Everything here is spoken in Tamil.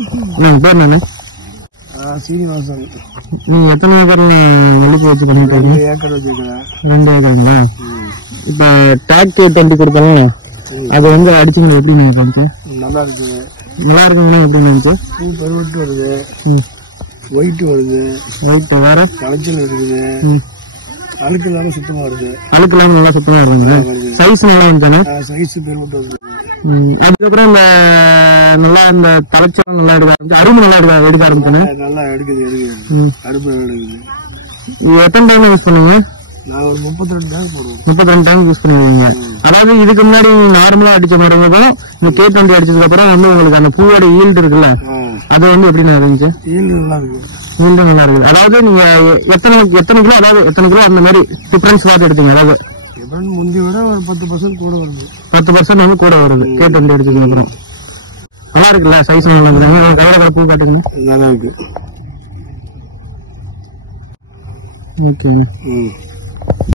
உங்க பேர் என்ன? சீனிவாசன். நீங்க எத்தனை ஏக்கர்ல நெல்லிக்காய் வச்சு பண்ணிட்டு 2 ஏக்கர் வச்சிருக்கேன். 2 ஏக்கருங்களா? இப்ப டிராக்டர் தண்டி கொடுத்தாலும் அது வந்து அடிச்சுங்க எப்படி நினைச்சு? நல்லா இருக்கு. நல்லா இருக்குங்களா? எப்படி நினைச்சு? பூ பருவட்டு வருது, ஒயிட் வருது, ஒயிட் வேற களைச்சல் இருக்குது, அழுக்கு இல்லாம சுத்தமா வருது. அழுக்கு இல்லாம நல்லா சுத்தமா வருதுங்களா? சைஸ் நல்லா இருந்தானே? சைஸ் பெருவட்டு வருது. அதுக்கப்புறம் இந்த நல்லா இந்த தலைச்சல் நல்லா எடுக்க அரும்பு நல்லா எடுக்க ஆரம்பிச்சேன். நல்லா எடுக்குது அடுப்பு எடுக்குது. எத்தனை டைம் யூஸ் பண்ணுங்க? நான் ஒரு 32 டேங்க் போடுவேன். 32 டைம் யூஸ் பண்ணுவீங்க. அதாவது இதுக்கு முன்னாடி நார்மலா அடிச்ச மருந்தும் இந்த K20 அடிச்சதுக்கு அப்புறம் வந்து உங்களுக்கு அந்த பூவோட ஈல்டு இருக்குல்ல, அது வந்து எப்படி இருந்துச்சு? ஈல்டு நல்லா இருக்கு. ஈல்டு நல்லா இருக்குது. அதாவது நீங்க எத்தனை கிலோ, அதாவது எத்தனை கிலோ அந்த மாதிரி டிஃபரன்ஸ் பார்த்து எடுத்தீங்க? அதாவது முந்தி விட ஒரு 10% கூட வருது. 10% வந்து கூட வருது K20 அடிச்சதுக்கு அப்புறம். நல்லா இருக்குல்ல? சைஸ் நல்லா இருக்குது. கவலை பூ காட்டுங்க. நல்லா இருக்கு. ஓகே.